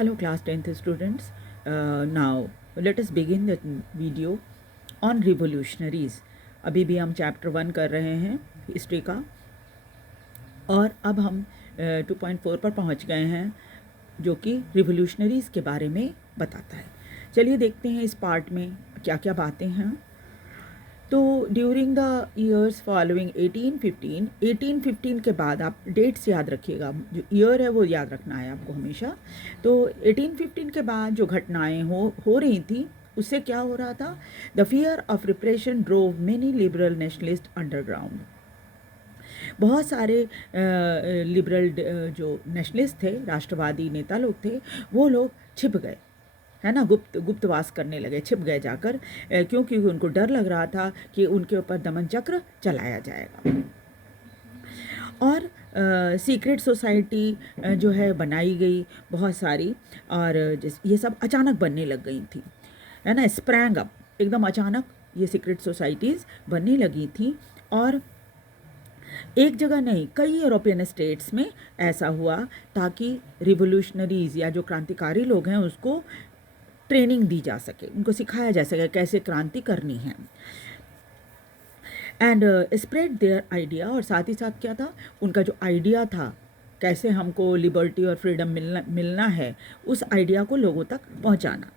Hello class 10th students. Now let us begin the video on revolutionaries. अभी भी हम chapter 1 कर रहे हैं हिस्ट्री का और अब हम 2.4 पर पहुंच गए हैं जो कि रिवोल्यूशनरीज़ के बारे में बताता है। चलिए देखते हैं इस पार्ट में क्या क्या बातें हैं। तो ड्यूरिंग द ईयर्स फॉलोइंग 1815 के बाद आप डेट्स याद रखिएगा, जो ईयर है वो याद रखना है आपको हमेशा। तो 1815 के बाद जो घटनाएं हो रही थी उससे क्या हो रहा था, the fear of repression drove many liberal nationalist underground. बहुत सारे लिबरल जो नेशनलिस्ट थे, राष्ट्रवादी नेता लोग थे, वो लोग छिप गए, है ना, गुप्तवास करने लगे, छिप गए जाकर, क्योंकि उनको डर लग रहा था कि उनके ऊपर दमन चक्र चलाया जाएगा। और सीक्रेट सोसाइटी जो है बनाई गई बहुत सारी, और ये सब अचानक बनने लग गई थी, है ना, स्प्रैंग अप, एकदम अचानक ये सीक्रेट सोसाइटीज़ बनने लगी थी। और एक जगह नहीं, कई यूरोपियन स्टेट्स में ऐसा हुआ ताकि रिवोल्यूशनरीज़ या जो क्रांतिकारी लोग हैं उसको ट्रेनिंग दी जा सके, उनको सिखाया जा सके कैसे क्रांति करनी है, एंड स्प्रेड देयर आइडिया। और साथ ही साथ क्या था, उनका जो आइडिया था कैसे हमको लिबर्टी और फ्रीडम मिलना है, उस आइडिया को लोगों तक पहुंचाना।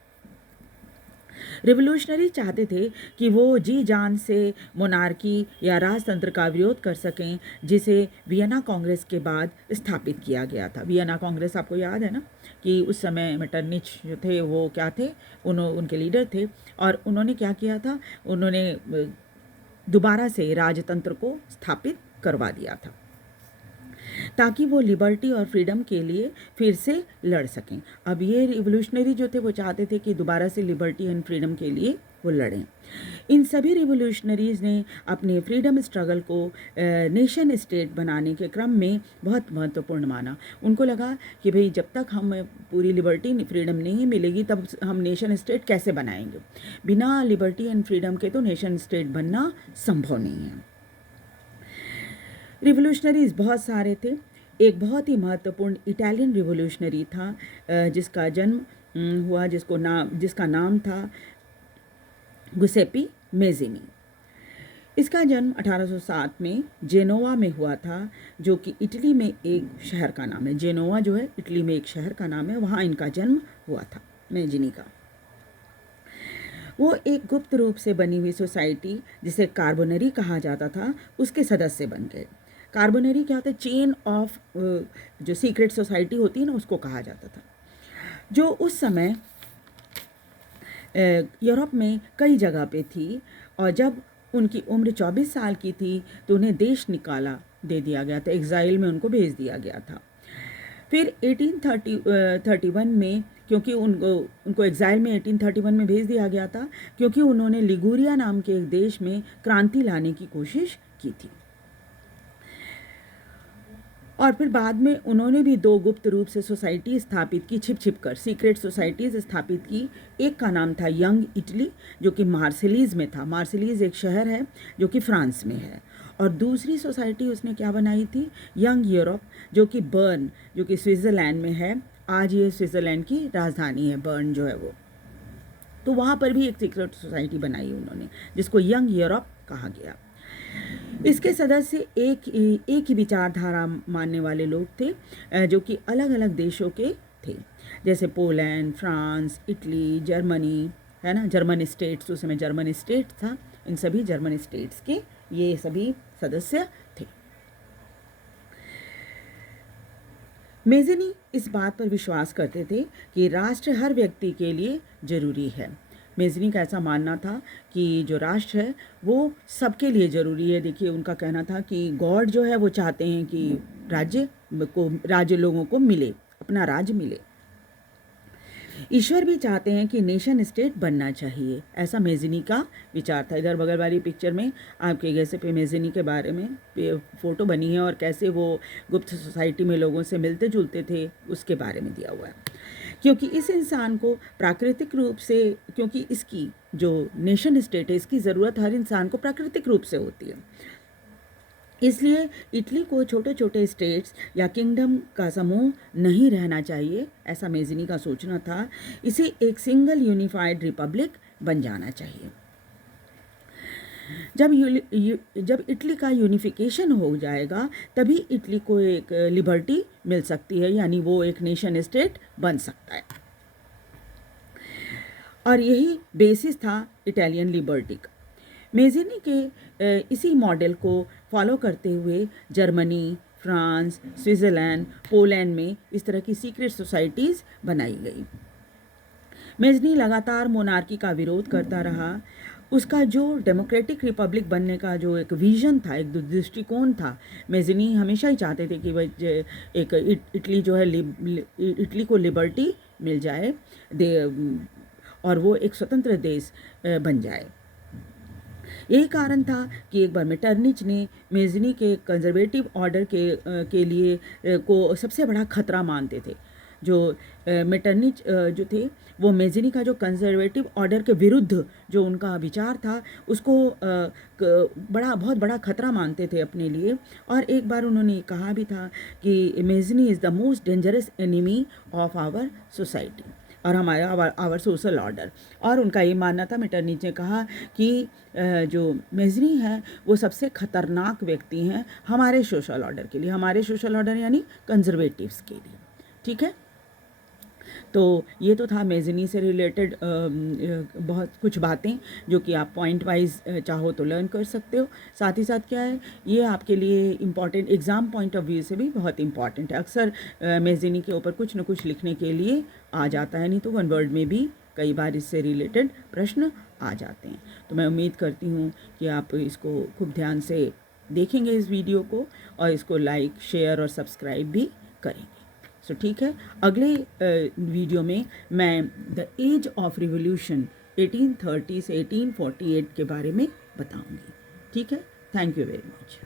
रिवोल्यूशनरी चाहते थे कि वो जी जान से मोनार्की या राजतंत्र का विरोध कर सकें, जिसे वियना कांग्रेस के बाद स्थापित किया गया था। वियना कांग्रेस आपको याद है ना, कि उस समय मेटरनिच जो थे वो क्या थे, उनके लीडर थे, और उन्होंने क्या किया था, उन्होंने दोबारा से राजतंत्र को स्थापित करवा दिया था ताकि वो लिबर्टी और फ्रीडम के लिए फिर से लड़ सकें। अब ये रिवोल्यूशनरी जो थे वो चाहते थे कि दोबारा से लिबर्टी एंड फ्रीडम के लिए वो लड़ें। इन सभी रिवोल्यूशनरीज़ ने अपने फ्रीडम स्ट्रगल को नेशन स्टेट बनाने के क्रम में बहुत महत्वपूर्ण माना। उनको लगा कि भाई जब तक हम पूरी लिबर्टी फ्रीडम नहीं मिलेगी तब हम नेशन स्टेट कैसे बनाएंगे। बिना लिबर्टी एंड फ्रीडम के तो नेशन स्टेट बनना संभव नहीं है। रिवोल्यूशनरीज़ बहुत सारे थे। एक बहुत ही महत्वपूर्ण इटालियन रिवोल्यूशनरी था जिसका जन्म हुआ, जिसका नाम था गुसेपी मेज़िनी। इसका जन्म 1807 में जेनोवा में हुआ था, जो कि इटली में एक शहर का नाम है। जेनोवा जो है इटली में एक शहर का नाम है, वहाँ इनका जन्म हुआ था मेज़िनी का। वो एक गुप्त रूप से बनी हुई सोसाइटी जिसे कार्बोनरी कहा जाता था, उसके सदस्य बन गए। कार्बोनरी क्या होता है, चेन ऑफ जो सीक्रेट सोसाइटी होती है ना, उसको कहा जाता था, जो उस समय यूरोप में कई जगह पे थी। और जब उनकी उम्र 24 साल की थी तो उन्हें देश निकाला दे दिया गया था, एग्जाइल में उनको भेज दिया गया था। फिर 1831 में, क्योंकि उनको एग्जाइल में 1831 में भेज दिया गया था क्योंकि उन्होंने लिगुरिया नाम के एक देश में क्रांति लाने की कोशिश की थी। और फिर बाद में उन्होंने भी दो गुप्त रूप से सोसाइटी स्थापित की, छिप कर सीक्रेट सोसाइटीज़ स्थापित की। एक का नाम था यंग इटली, जो कि मार्सिलीज़ में था। मार्सिलीज़ एक शहर है जो कि फ्रांस में है। और दूसरी सोसाइटी उसने क्या बनाई थी, यंग यूरोप, जो कि बर्न, जो कि स्विट्ज़रलैंड में है। आज ये स्विट्ज़रलैंड की राजधानी है बर्न जो है वो। तो वहाँ पर भी एक सीक्रेट सोसाइटी बनाई उन्होंने, जिसको यंग यूरोप कहा गया। इसके सदस्य एक ही विचारधारा मानने वाले लोग थे, जो कि अलग अलग देशों के थे, जैसे पोलैंड, फ्रांस, इटली, जर्मनी, है ना, जर्मन स्टेट्स, उस समय जर्मन स्टेट था, इन सभी जर्मन स्टेट्स के ये सभी सदस्य थे। मेज़िनी इस बात पर विश्वास करते थे कि राष्ट्र हर व्यक्ति के लिए जरूरी है। मेज़िनी का ऐसा मानना था कि जो राष्ट्र है वो सबके लिए ज़रूरी है। देखिए, उनका कहना था कि गॉड जो है वो चाहते हैं कि राज्य लोगों को मिले, अपना राज्य मिले। ईश्वर भी चाहते हैं कि नेशन स्टेट बनना चाहिए, ऐसा मेज़िनी का विचार था। इधर बगल वाली पिक्चर में आपके जैसे पे मेज़िनी के बारे में फ़ोटो बनी है और कैसे वो गुप्त सोसाइटी में लोगों से मिलते जुलते थे उसके बारे में दिया हुआ है। क्योंकि इस इंसान को प्राकृतिक रूप से, क्योंकि इसकी जो नेशन स्टेट है इसकी ज़रूरत हर इंसान को प्राकृतिक रूप से होती है, इसलिए इटली को छोटे छोटे स्टेट्स या किंगडम का समूह नहीं रहना चाहिए, ऐसा मेज़िनी का सोचना था। इसे एक सिंगल यूनिफाइड रिपब्लिक बन जाना चाहिए। जब इटली का यूनिफिकेशन हो जाएगा तभी इटली को एक लिबर्टी मिल सकती है, यानी वो एक नेशन स्टेट बन सकता है। और यही बेसिस था इटालियन लिबर्टी का। मेज़िनी के इसी मॉडल को फॉलो करते हुए जर्मनी, फ्रांस, स्विट्ज़रलैंड, पोलैंड में इस तरह की सीक्रेट सोसाइटीज़ बनाई गई। मेज़िनी लगातार मोनार्की का विरोध करता रहा। उसका जो डेमोक्रेटिक रिपब्लिक बनने का जो एक विज़न था, एक दृष्टिकोण था, मेज़िनी हमेशा ही चाहते थे कि वह एक इटली जो है इटली को लिबर्टी मिल जाए और वो एक स्वतंत्र देश बन जाए। यही कारण था कि एक बार मेटरनिच ने मेज़िनी के कंजर्वेटिव ऑर्डर के लिए को सबसे बड़ा खतरा मानते थे। जो मेटरनिच जो थे वो मेज़िनी का जो कंजर्वेटिव ऑर्डर के विरुद्ध जो उनका विचार था उसको बहुत बड़ा खतरा मानते थे अपने लिए। और एक बार उन्होंने कहा भी था कि Mazzini is the most dangerous enemy of our society और हमारा आवर सोशल ऑर्डर। और उनका ये मानना था, मेटरनिच ने कहा कि जो मेज़िनी है वो सबसे ख़तरनाक व्यक्ति हैं हमारे सोशल ऑर्डर के लिए, हमारे सोशल ऑर्डर यानी कंजर्वेटिव्स के लिए। ठीक है, तो ये तो था मेज़िनी से रिलेटेड बहुत कुछ बातें जो कि आप पॉइंट वाइज चाहो तो लर्न कर सकते हो। साथ ही साथ क्या है, ये आपके लिए important exam point of view से भी बहुत इम्पॉर्टेंट है। अक्सर मेज़िनी के ऊपर कुछ न कुछ लिखने के लिए आ जाता है, नहीं तो वन वर्ड में भी कई बार इससे रिलेटेड प्रश्न आ जाते हैं। तो मैं उम्मीद करती हूँ कि आप इसको खूब ध्यान से देखेंगे इस वीडियो को और इसको लाइक, शेयर और सब्सक्राइब भी करेंगे। सो ठीक है, अगले वीडियो में मैं द एज ऑफ रिवोल्यूशन 1830 से 1848 के बारे में बताऊंगी। ठीक है, थैंक यू वेरी मच।